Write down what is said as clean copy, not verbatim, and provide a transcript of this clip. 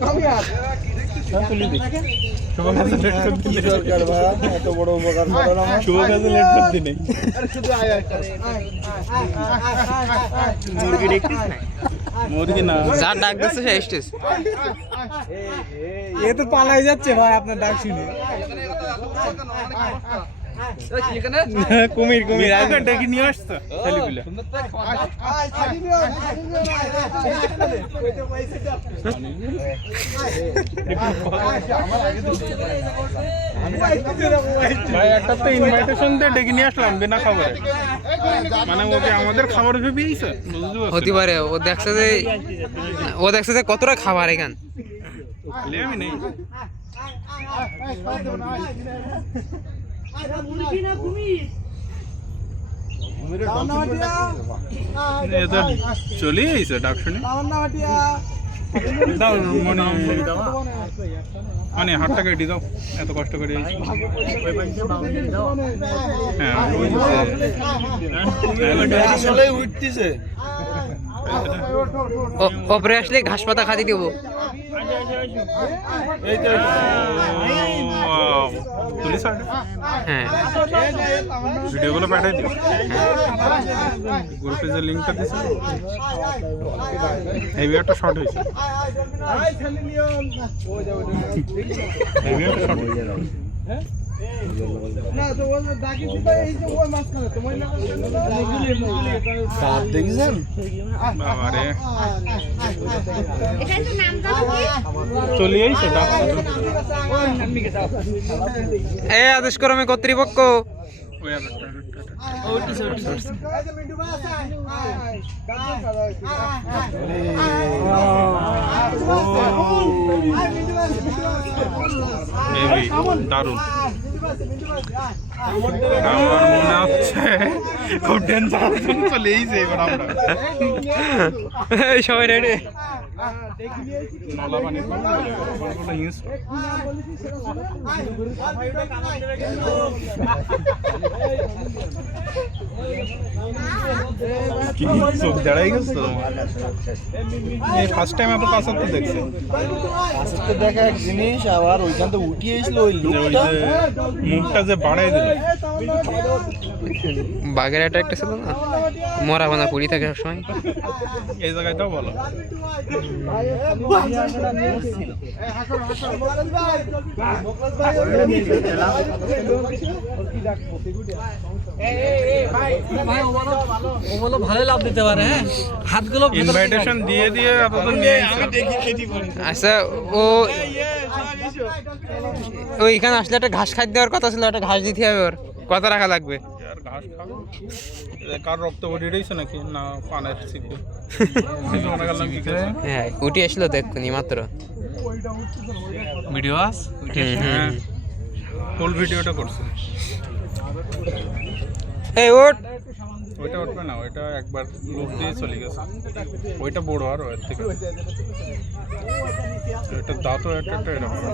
শুভ কাজে লেট করতে নেই সরকার ভাই এত বড় উপকার করার আমার শুভ কাজে লেট করতে নেই শুধু আয় মুরগি দেখছিস না মুরগি না যা ডাক দিচ্ছে সে স্টেজ এ তো পালাই যাচ্ছে ভাই আপনার ডাক শুনে কুমির কুমির আগে ডেকে নিয়ে আসতো ছেলেগুলো ভাই একটা তো ইনভাইটেশন দিয়ে ডেকে নিয়ে আসলাম বিনা খাবারে মানে ওকে আমাদের খাবার ভেবেইছে হতে পারে ও দেখছে যে কতটা খাবার এখান আমি নেই চলে আইছে ডাক শুনে দাও মানে হাতটা কেটে দাও এত কষ্ট করে উঠতেছে ওপরে আসলে ঘাস পাতা খাতি দেবো হ্যাঁ ভিডিওগুলো পাঠিয়ে দিও গ্রুপে যে লিঙ্কটা দিছে এই ভিডিওটা শর্ট হয়েছে এই ভিডিওটা শর্ট হয়ে যাবে না তো ওই ডাকি দিবা এই যে ওই মাছ খাবে তুমি না কাট দেখছেন বাবারে এখানে তো নাম দাও কি চলে আইছে ডাক এই আদেশ করমে কর্তৃপক্ষ ওই আদেশটা দারুণ আমার মনে হচ্ছে খুব ডেঞ্জার চলে এইছে এবার আমরা সবাই রেডি নলা পানি চোখ দাঁড়াই গেছে ফার্স্ট টাইম এত কাছে তো দেখছে তো দেখা এক জিনিস আবার ওইখান থেকে উঠিয়ে এসেছিল ওই লোকটা মুখটা যে বাড়াই দিল বাঘের একটা ছিল না মরা বানা পুরি থাকে সবসময় এই জায়গায় তো বলো ভালো লাভ দিতে পারে হ্যাঁ হাতগুলো ইনভাইটেশন দিয়ে দিয়ে এতদিন নিয়ে আচ্ছা ও এখানে আসলে একটা ঘাস খাই দেওয়ার কথা ছিল একটা ঘাস দিতে হবে ওর কত টাকা লাগবে ঘাস খাবো কার রক্ত উঠেছে নাকি না পানের ছিপে হ্যাঁ উঠে আসলো দেখুন মাত্র ভিডিও আস ফুল ভিডিওটা করছে এই ওট ওইটা উঠবে না ওইটা একবার লুপ দিয়ে চলে গেছে ওইটা বড় আর ওর থেকে এটা দাঁতও একটা এরকম